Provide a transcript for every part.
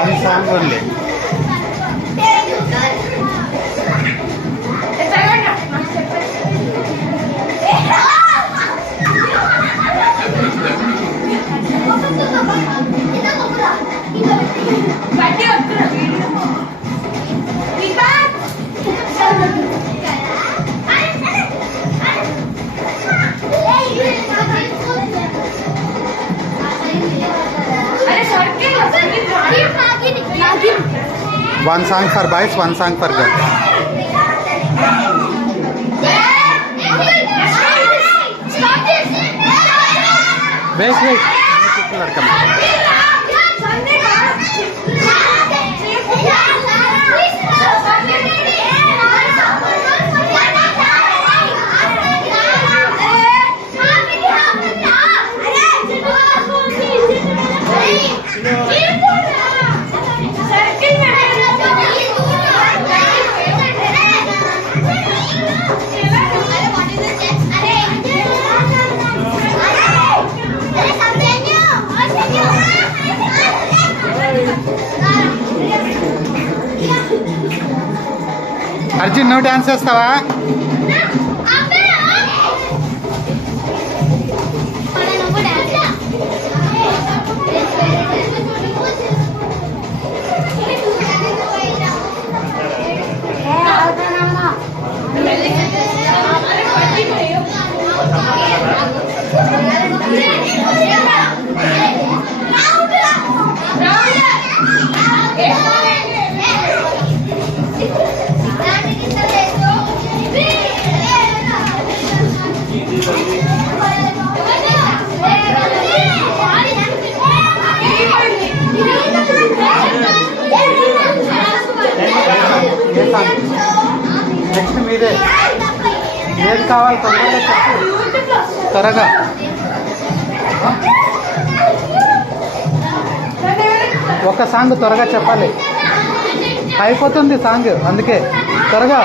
One song only. One song for boys, one song for girls. Wait. People are coming. Arjun, no dance చేస్తావా? Next మీరే ఏది కావాలి తొందరగా చెప్పు త్వరగా. ఒక సాంగ్ త్వరగా చెప్పాలి, అయిపోతుంది సాంగ్, అందుకే త్వరగా.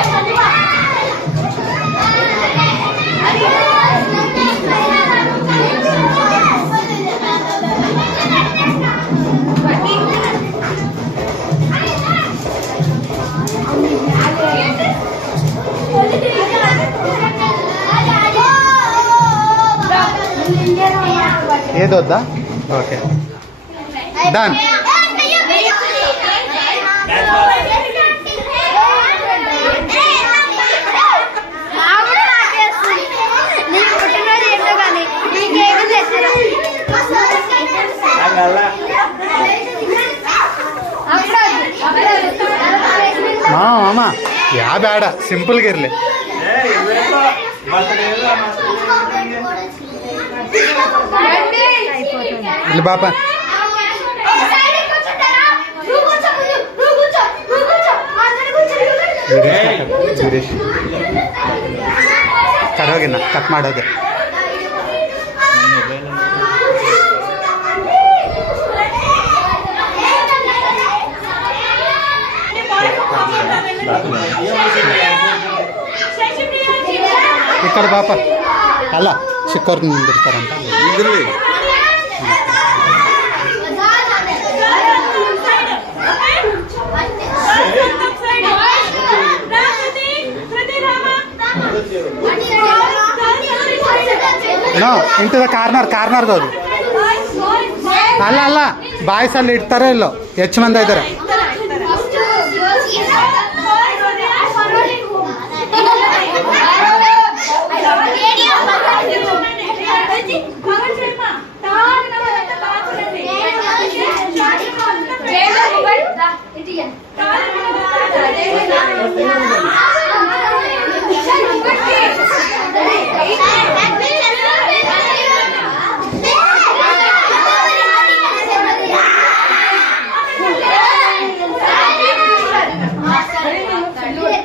ఏదొద్దా? Okay, done. మామా యా ಬೇಡ సింపుల్గా ఇర్లే. బాపా ಕರೋಗಿ ನಾ ಕಟ್ ಮಾಡೋದು. ఇక్కడ బాప అಲ್ಲ ಚಿಕ್ಕವ್ರು ನಿಂದಿರ್ತಾರಂತ. ನೋ ಇಂಟು ದ ಕಾರ್ನರ್ಗೆ ಹೋದು. ಅಲ್ಲ ಬಾಯ್ಸ್ ಅಲ್ಲಿ ಇಡ್ತಾರೋ ಇಲ್ಲೋ, ಹೆಚ್ಚು ಮಂದಿ ಇದ್ದಾರೆ.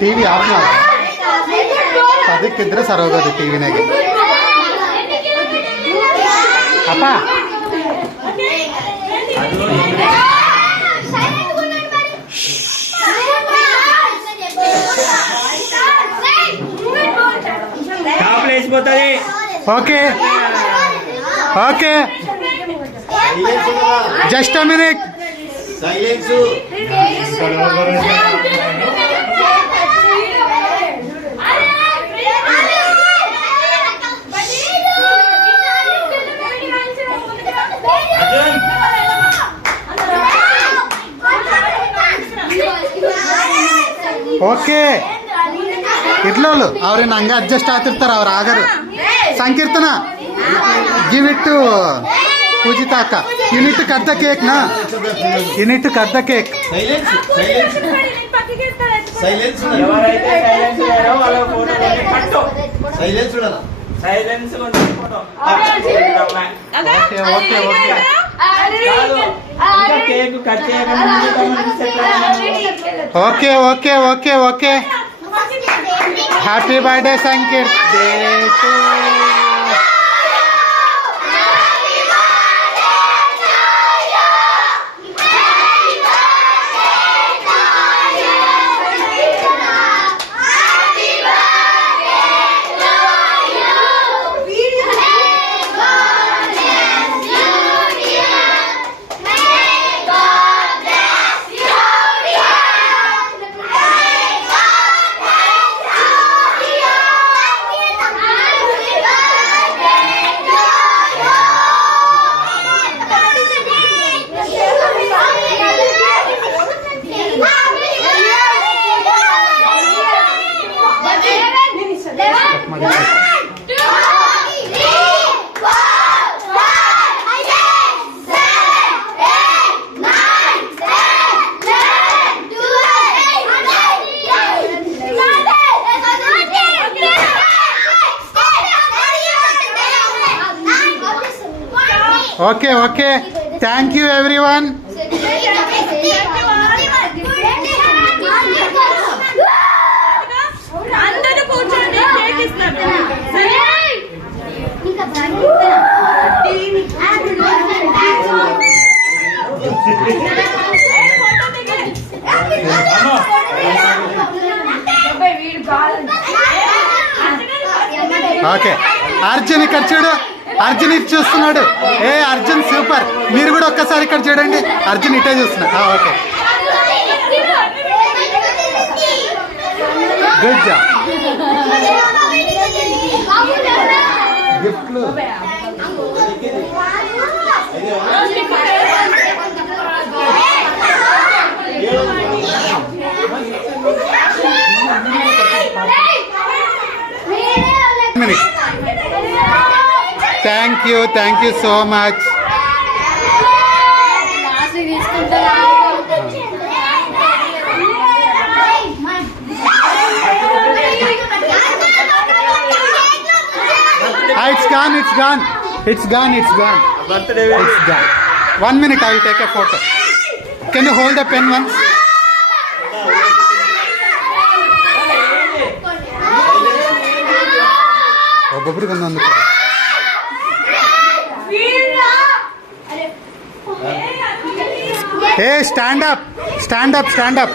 టీవీ ఆಫ్ ಮಾಡಿ ಅದಕ್ಕಿದ್ರೆ ಸರೋಗೋದು ಟಿವಿನಾಗೆ ಅಪ್ಪ okay okay just a minute silence okay ಇರ್ಲೋಳು ಅವ್ರೇನು ಹಂಗೆ ಅಡ್ಜಸ್ಟ್ ಆಗ್ತಿರ್ತಾರ ಅವ್ರು ಆಗರು Sankirtana give it to Poojitha ಅಕ್ಕ ಯೂನಿಟ್ ಕದ್ದ ಕೇಕ್ ನಾ ಯೂನಿಟ್ ಕದ್ದ ಕೇಕ್ సైలెన్స్ సైలెన్స్ ఎవరైతే సైలెన్స్ లేరో వాళ్ళ ఫోటో కట్టు సైలెన్స్ చూడాలా silence photo okay okay okay ఇంకా cake cut okay okay okay okay happy birthday Sankirth day to okay okay thank you everyone అందరూ కూర్చోండి కేక్ ఇస్తారు ఓకే అర్జున్ ఇక్కడ చూడు అర్జున్ ఇటు చూస్తున్నాడు ఏ అర్జున్ సూపర్ మీరు కూడా ఒక్కసారి ఇక్కడ చూడండి అర్జున్ ఇటే చూస్తున్నాడు ఓకే గుడ్ జాబ్ గిఫ్ట్లు thank you so much it's gone birthday 1 minute I will take a photo. Can you hold the pen once? ఒబ్బొబ్బరికి ఉన్నందుకు ఏ స్టాండ్ అప్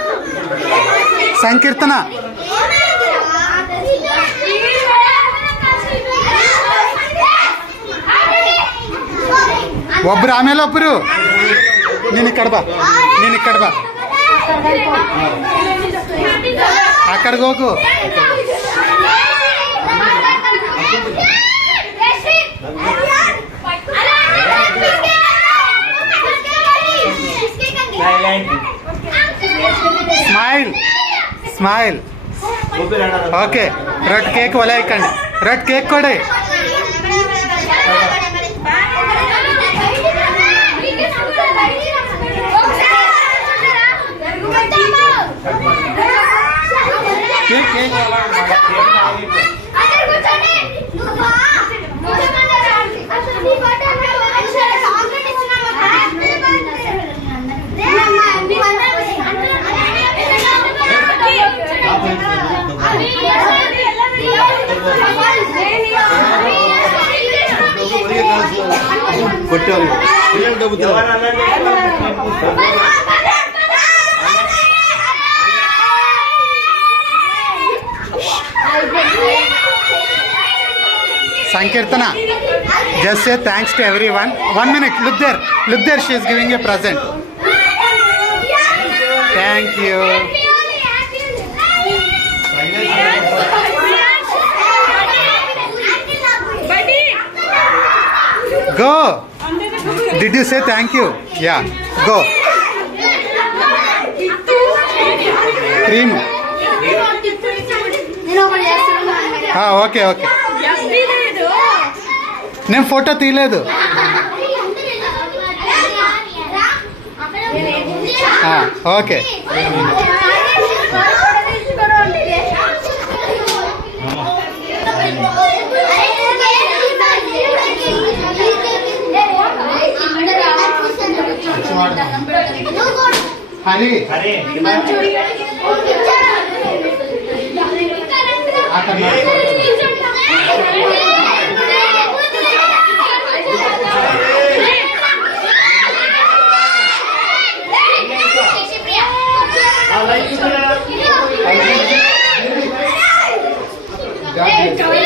సంకీర్తన ಒಬ್ರು ಆಮೇಲೆ ಒಬ್ರು ನೀನು ಈ ಕಡೆ ಬಾ ಆ ಕಡೆಗೆ ಹೋಗು ಸ್ಮೈಲ್ ಓಕೆ ರೆಡ್ ಕೇಕ್ ಒಲೆ ಇಕ್ಕಂడి ರೆಡ್ ಕೇಕ್ ಕೊಡಿ కేక్ కేక్ అలా కేక్ తాగిపో. కొట్టాలి పిల్లలు డబ్బుతారు ఎవరు అన్నది సంకీర్తన, just say thanks to everyone. 1 minute, look there, she is giving a present. Thank you. బడి Go. Did you say thank you? Yeah, go. Cream. Okay okay, FB లేదు. నేను photo తీయలేదు. Okay, Hari అరే ఆ లైట్ చూడరా God bless you.